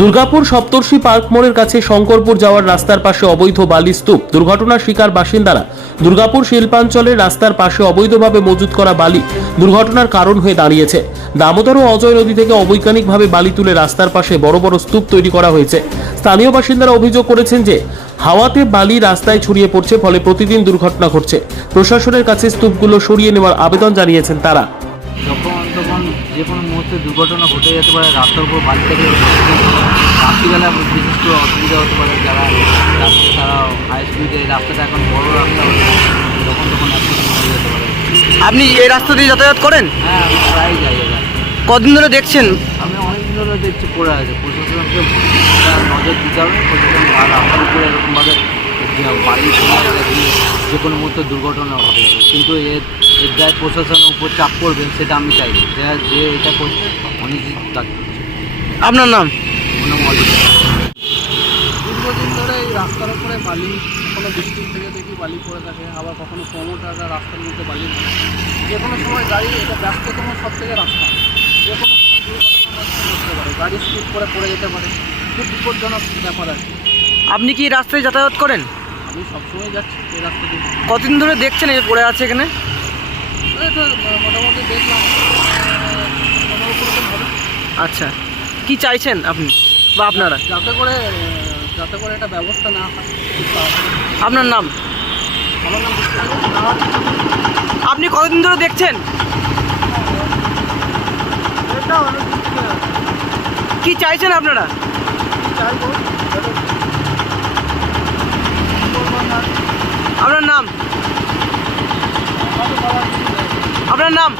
দুর্গাপুর সপ্তর্ষি park মোড়ের কাছে শঙ্করপুর যাওয়ার রাস্তার পাশে অবৈধ বালি স্তূপ। দুর্ঘটনার শিকার বাসিন্দারা। দুর্গাপুর শিল্পাঞ্চলের রাস্তার পাশে অবৈধভাবে মজুত করা বালি দুর্ঘটনার কারণ হয়ে দাঁড়িয়েছে। দামোদর ও অজয় নদী থেকে অবৈজ্ঞানিকভাবে বালি তুলে রাস্তার পাশে বড় বড় স্তূপ তৈরি করা হয়েছে। স্থানীয় বাসিন্দারা অভিযোগ করেছেন যে হাওয়াতে বালি রাস্তায় ছড়িয়ে পড়ছে, ফলে প্রতিদিন দুর্ঘটনা ঘটছে। প্রশাসনের কাছে স্তূপগুলো সরিয়ে নেওয়ার আবেদন জানিয়েছেন তারা। যখন তখন যে কোনো মুহূর্তে দুর্ঘটনা ঘটে যেতে পারে, রাস্তার উপর বালি থেকে রাত্রিবেলা বিশেষ করে অসুবিধা হতে পারে। যারা তারা হাই স্পিডে, রাস্তাটা এখন বড় রাস্তা হয়ে যখন তখন অ্যাক্সিডেন্ট হয়ে যেতে পারে। আপনি এই রাস্তা দিয়ে যাতায়াত করেন? হ্যাঁ, আমি প্রায় যাই এবার। কদিন ধরে দেখছেন? আমি অনেকদিন ধরে দেখছি পড়ে আছে। প্রশাসনকে নজর দিতে হবে। প্রশাসন রাস্তার উপরে এরকমভাবে বাড়ি যে কোনো মুহূর্তে দুর্ঘটনা ঘটে যাবে, কিন্তু এর দায় প্রশাসনের উপর চাপ করবেন সেটা আমি চাই। যে এটা করছে অনেকদিন কাজ করছে। আপনার নাম? দীর্ঘদিন ধরে এই রাস্তার উপরে বালি, কখনো বৃষ্টির থেকে দেখি বালি পড়ে থাকে, আবার কখনো সমটাকা রাস্তার মধ্যে বালি থাকে। যে কোনো সময় গাড়ি, এটা ব্যস্ততম সব থেকে রাস্তা, যে কোনো সময় দুর্ঘটনার মাধ্যমে ঘটতে পারে, গাড়ি স্লিপ করে পড়ে যেতে পারে। খুব বিপজ্জনক ব্যাপার আছে। আপনি কি এই রাস্তায় যাতায়াত করেন? আমি সবসময় যাচ্ছি এই রাস্তা দিয়ে। কতদিন ধরে দেখছেন এই পড়ে আছে এখানে? এটা মোটামুটি দেখলাম 15-20 দিন হবে। আচ্ছা, কি চাইছেন আপনি বা আপনারা? যাতে করে একটা ব্যবস্থা না হয় খুব তাড়াতাড়ি। আপনার নাম? আমার নাম বিশ্বজিৎ নাহার। আপনি কতদিন ধরে দেখছেন? এটা অনেক দিন থেকে আছে। কি চাইছেন আপনারা? চাইবো আপনার নাম? আপনার নাম?